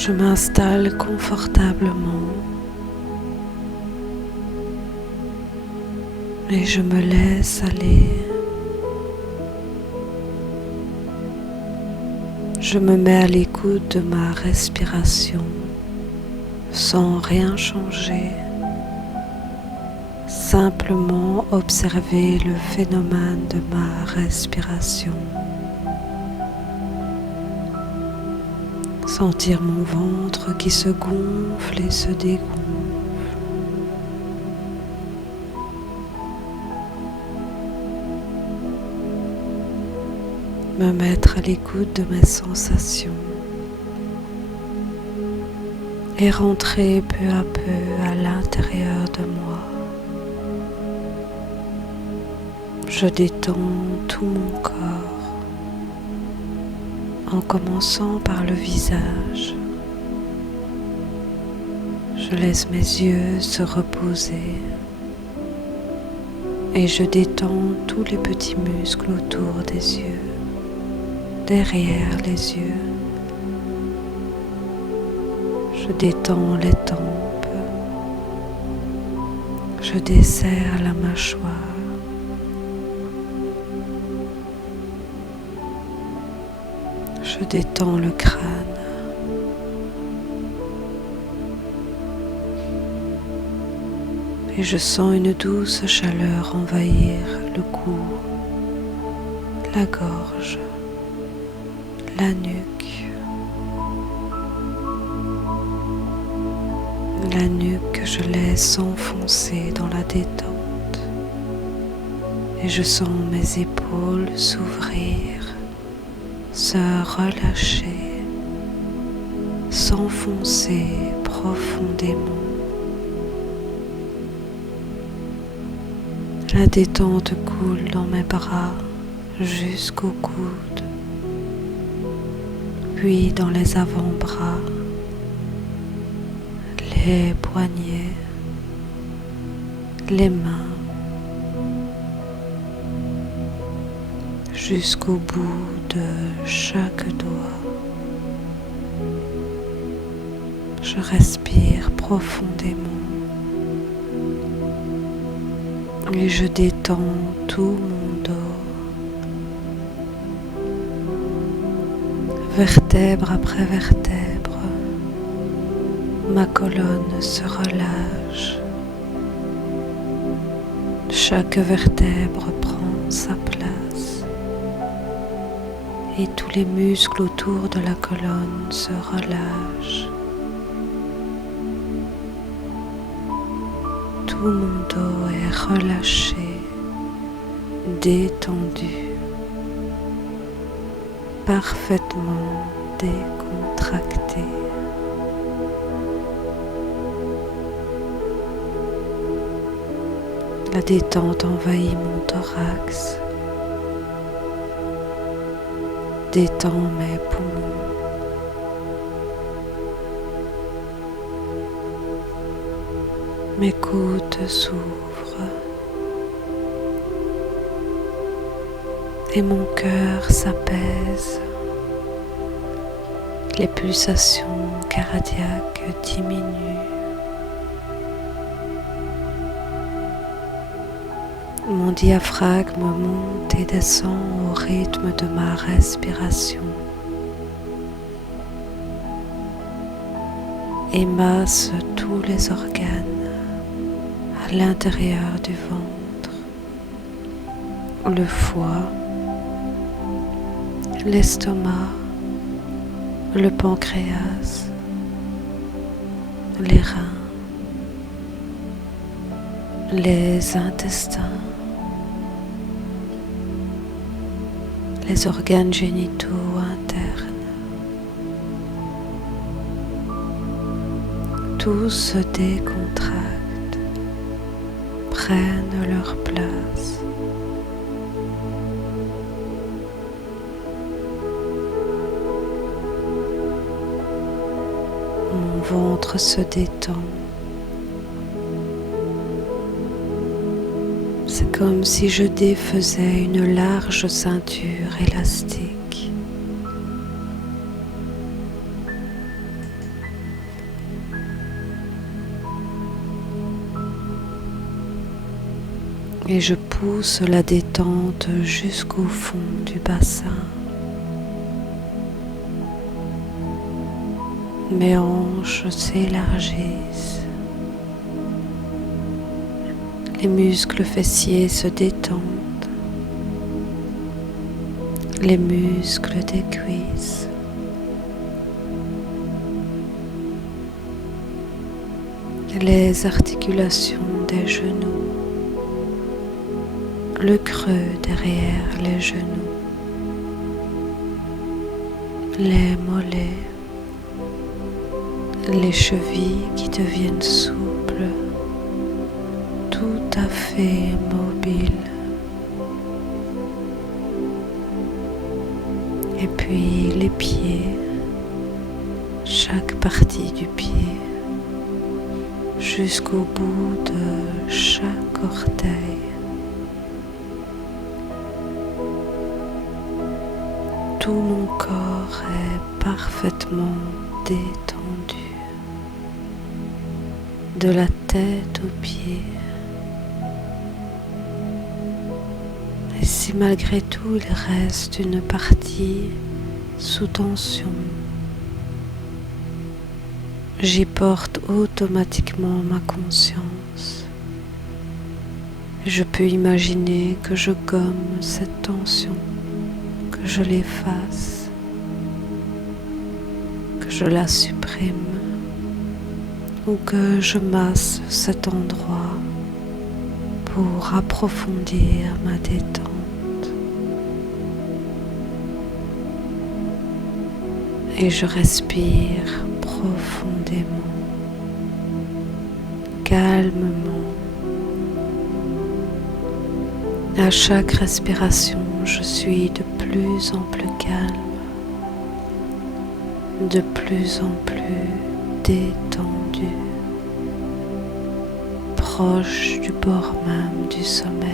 Je m'installe confortablement et je me laisse aller. Je me mets à l'écoute de ma respiration sans rien changer, simplement observer le phénomène de ma respiration. Sentir mon ventre qui se gonfle et se dégonfle. Me mettre à l'écoute de mes sensations et rentrer peu à peu à l'intérieur de moi. Je détends tout mon corps en commençant par le visage. Je laisse mes yeux se reposer et je détends tous les petits muscles autour des yeux, derrière les yeux. Je détends les tempes, je desserre la mâchoire. Je détends le crâne. Et je sens une douce chaleur envahir le cou, la gorge, la nuque. La nuque que je laisse s'enfoncer dans la détente. Et je sens mes épaules s'ouvrir, se relâcher, s'enfoncer profondément. La détente coule dans mes bras jusqu'au coude, puis dans les avant-bras, les poignets, les mains, jusqu'au bout de chaque doigt. Je respire profondément et je détends tout mon dos, vertèbre après vertèbre. Ma colonne se relâche. Chaque vertèbre prend sa place et tous les muscles autour de la colonne se relâchent. Tout mon dos est relâché, détendu, parfaitement décontracté. La détente envahit mon thorax, détend mes poumons. Mes côtes s'ouvrent et mon cœur s'apaise. Les pulsations cardiaques diminuent. Mon diaphragme monte et descend au rythme de ma respiration et masse tous les organes à l'intérieur du ventre, le foie, l'estomac, le pancréas, les reins, les intestins, les organes génitaux internes. Tous se décontractent, prennent leur place. Mon ventre se détend. C'est comme si je défaisais une large ceinture élastique. et je pousse la détente jusqu'au fond du bassin. Mes hanches s'élargissent, les muscles fessiers se détendent, les muscles des cuisses. Les articulations des genoux, le creux derrière les genoux, les mollets, les chevilles qui deviennent souples, tout à fait mobiles. Et puis les pieds, chaque partie du pied, jusqu'au bout de chaque orteil. Tout mon corps est parfaitement détendu, de la tête aux pieds. Et si malgré tout il reste une partie sous tension, j'y porte automatiquement ma conscience. Je peux imaginer que je gomme cette tension, que je l'efface, que je la supprime, ou que je masse cet endroit pour approfondir ma détente. Et je respire profondément, calmement. À chaque respiration, je suis de plus en plus calme, de plus en plus détendu, proche du bord même du sommeil.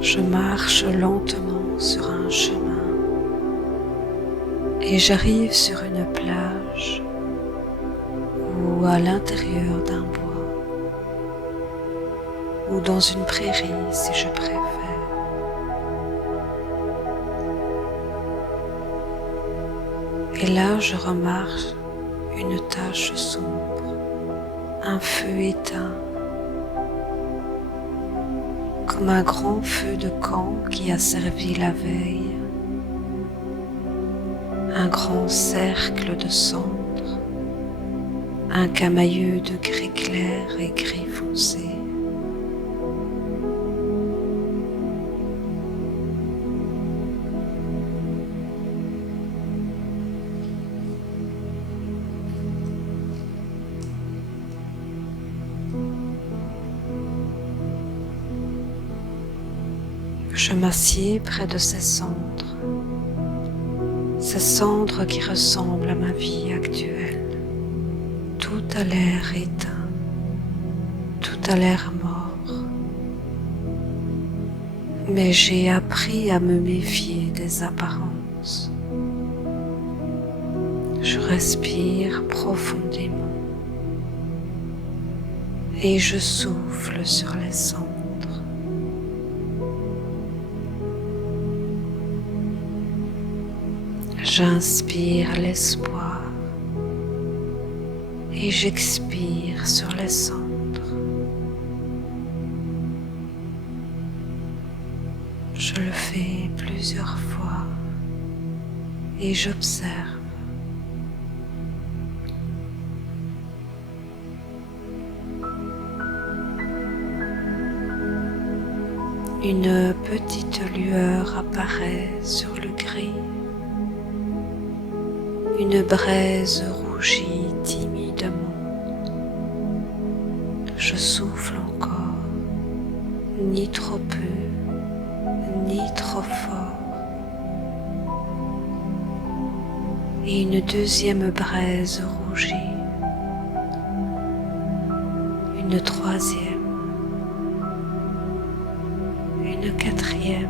Je marche lentement sur un chemin et j'arrive sur une plage ou à l'intérieur d'un bois ou dans une prairie si je préfère. Et là, je remarque une tache sombre, un feu éteint, comme un grand feu de camp qui a servi la veille, un grand cercle de cendres, un camailleux de gris clair et gris foncé. Je m'assieds près de ces cendres qui ressemblent à ma vie actuelle. Tout a l'air éteint, tout a l'air mort. Mais j'ai appris à me méfier des apparences. Je respire profondément et je souffle sur les cendres. J'inspire l'espoir et j'expire sur les cendres. Je le fais plusieurs fois et j'observe. Une petite lueur apparaît sur le gris Une braise rougit timidement. Je souffle encore, ni trop peu, ni trop fort. Et une deuxième braise rougit. Une troisième. Une quatrième.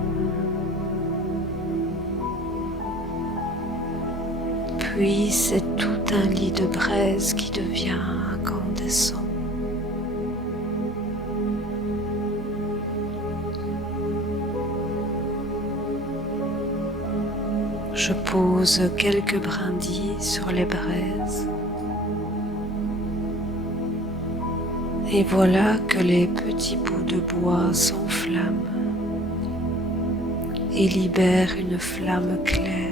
Puis c'est tout un lit de braise qui devient incandescent. Je pose quelques brindilles sur les braises. Et voilà que les petits bouts de bois s'enflamment et libèrent une flamme claire,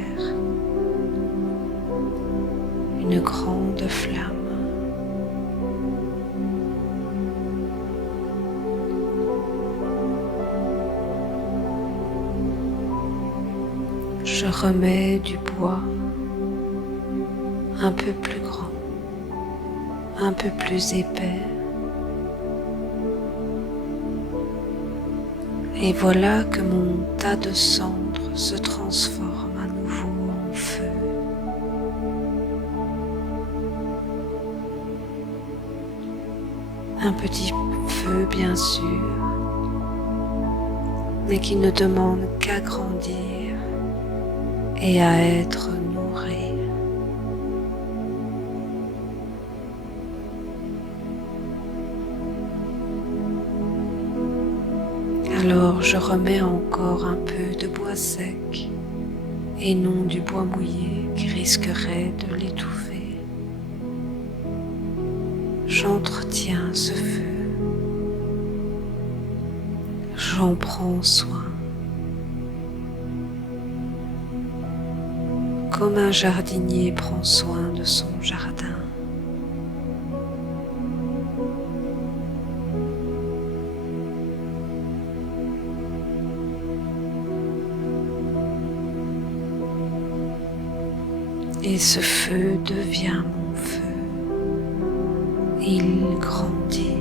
une grande flamme. Je remets du bois un peu plus grand, un peu plus épais. Et voilà que mon tas de cendres se transforme à nouveau en feu. Un petit feu bien sûr, mais qui ne demande qu'à grandir et à être nourri. Alors je remets encore un peu de bois sec et non du bois mouillé qui risquerait de l'étouffer. J'entretiens ce feu, j'en prends soin. Comme un jardinier prend soin de son jardin. Et ce feu devient mon feu. Il grandit,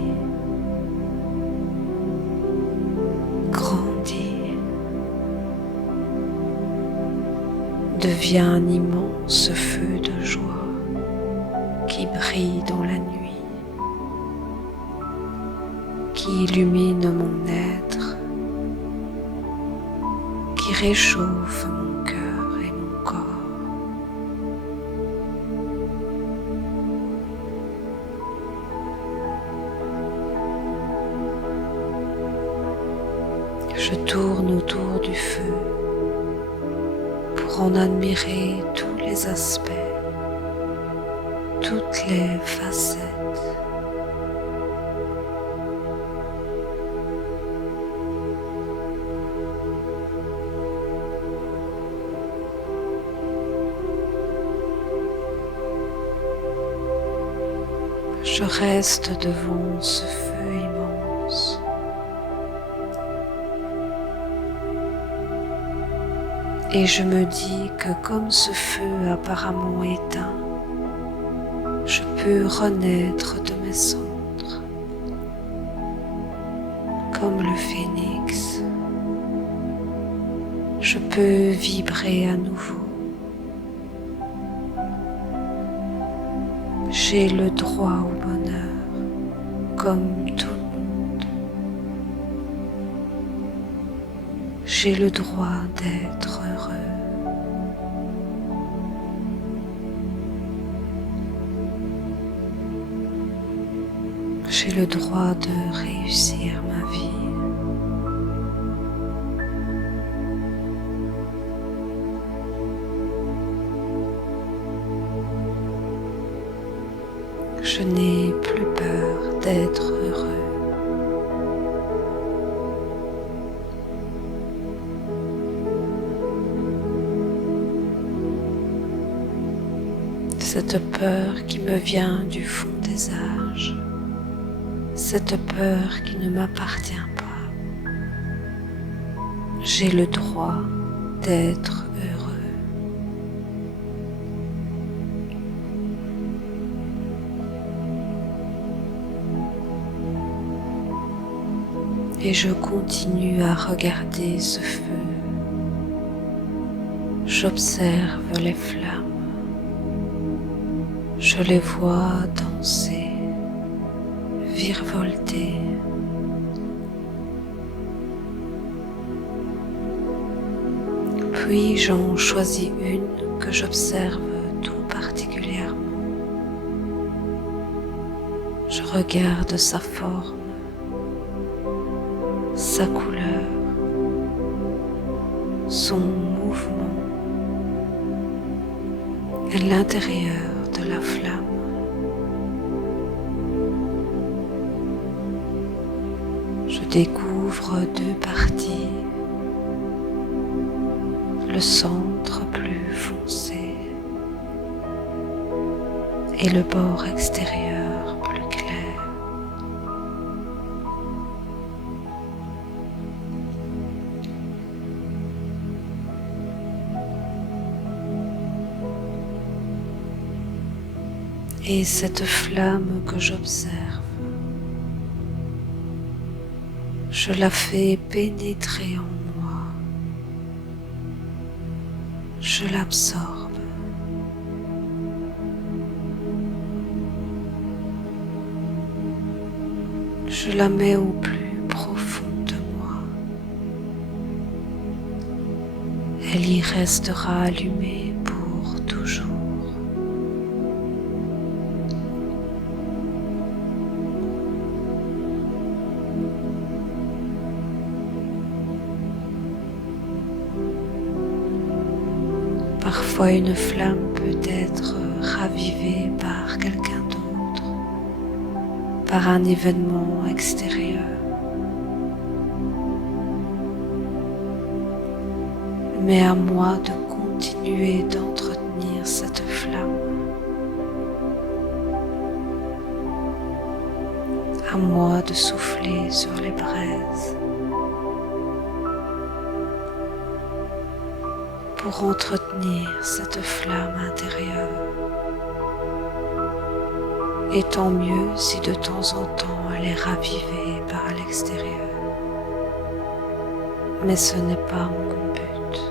grandit, devient un immense feu de joie qui brille dans la nuit, qui illumine mon être, qui réchauffe mon cœur et mon corps. Je tourne autour du feu pour en admirer tous les aspects, toutes les facettes. Je reste devant ce feu immense. Et je me dis que comme ce feu apparemment éteint, je peux renaître de mes cendres, comme le phénix. Je peux vibrer à nouveau. J'ai le droit au bonheur, comme tout le monde. J'ai le droit d'être heureux. J'ai le droit de réussir ma vie. Je n'ai plus peur d'être heureux. Cette peur qui me vient du fond des âges, cette peur qui ne m'appartient pas. J'ai le droit d'être heureux. Et je continue à regarder ce feu. J'observe les flammes. Je les vois danser, virevolter. Puis j'en choisis une que j'observe tout particulièrement. Je regarde sa forme, sa couleur, son mouvement et l'intérieur de la flamme. Je découvre deux parties, le centre plus foncé et le bord extérieur plus clair. Et cette flamme que j'observe, je la fais pénétrer en moi. Je l'absorbe. Je la mets au plus profond de moi. Elle y restera allumée pour toujours. Parfois une flamme peut être ravivée par quelqu'un d'autre, par un événement extérieur. Mais à moi de continuer d'entretenir cette flamme. À moi de souffler sur les braises. Pour entretenir cette flamme intérieure. Et tant mieux si de temps en temps elle est ravivée par l'extérieur. Mais ce n'est pas mon but.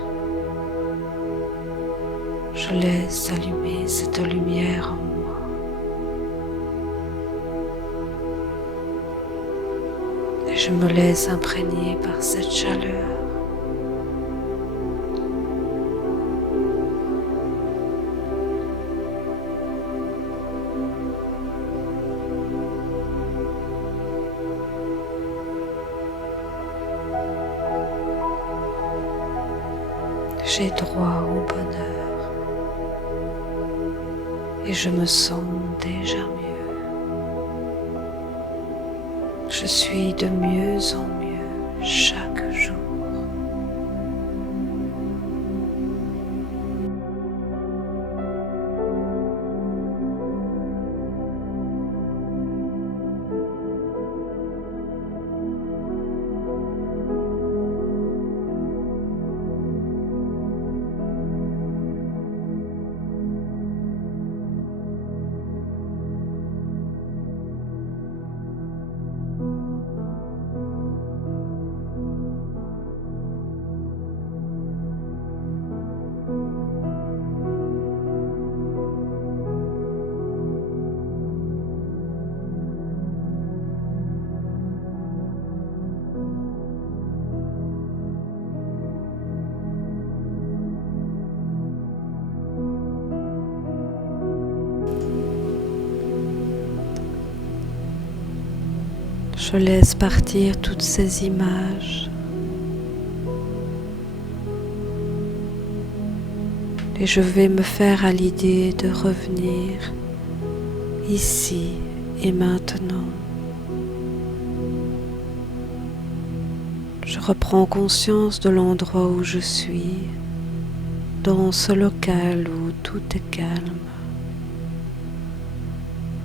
Je laisse allumer cette lumière en moi. Et je me laisse imprégner par cette chaleur. J'ai droit au bonheur et je me sens déjà mieux. Je suis de mieux en mieux chaque jour. Je laisse partir toutes ces images et je vais me faire à l'idée de revenir ici et maintenant. Je reprends conscience de l'endroit où je suis, dans ce local où tout est calme.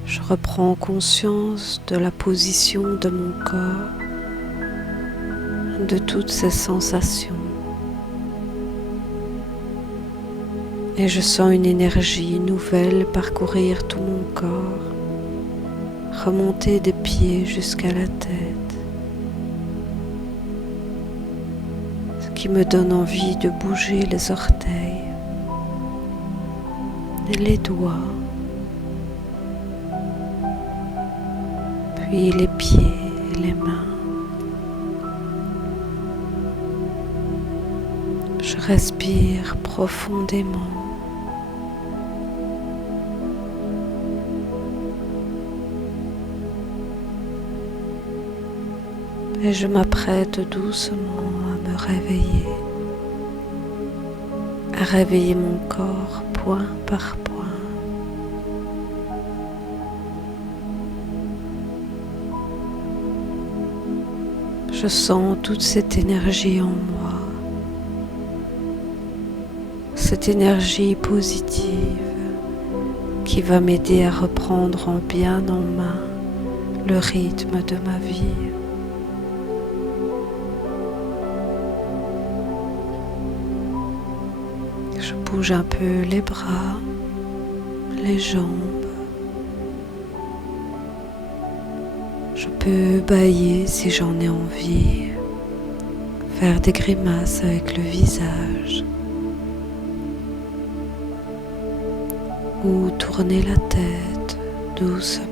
Je reprends conscience de la position de mon corps, de toutes ces sensations. Et je sens une énergie nouvelle parcourir tout mon corps, remonter des pieds jusqu'à la tête. qui me donne envie de bouger les orteils et les doigts, puis les pieds et les mains. Je respire profondément. Et je m'apprête doucement à me réveiller, à réveiller mon corps point par point. Je sens toute cette énergie en moi, cette énergie positive qui va m'aider à reprendre bien en main le rythme de ma vie. Je bouge un peu les bras, les jambes. Je peux bâiller si j'en ai envie, faire des grimaces avec le visage ou tourner la tête doucement.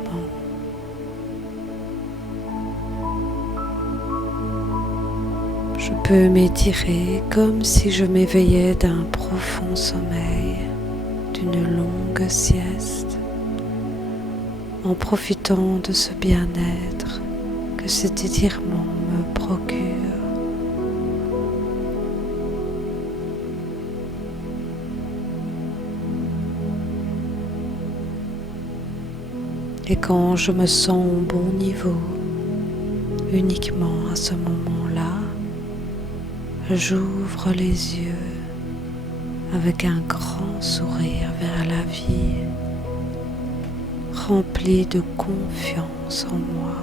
Je peux m'étirer comme si je m'éveillais d'un profond sommeil, d'une longue sieste, en profitant de ce bien-être que cet étirement me procure. Et quand je me sens au bon niveau, uniquement à ce moment-là, j'ouvre les yeux avec un grand sourire vers la vie, rempli de confiance en moi.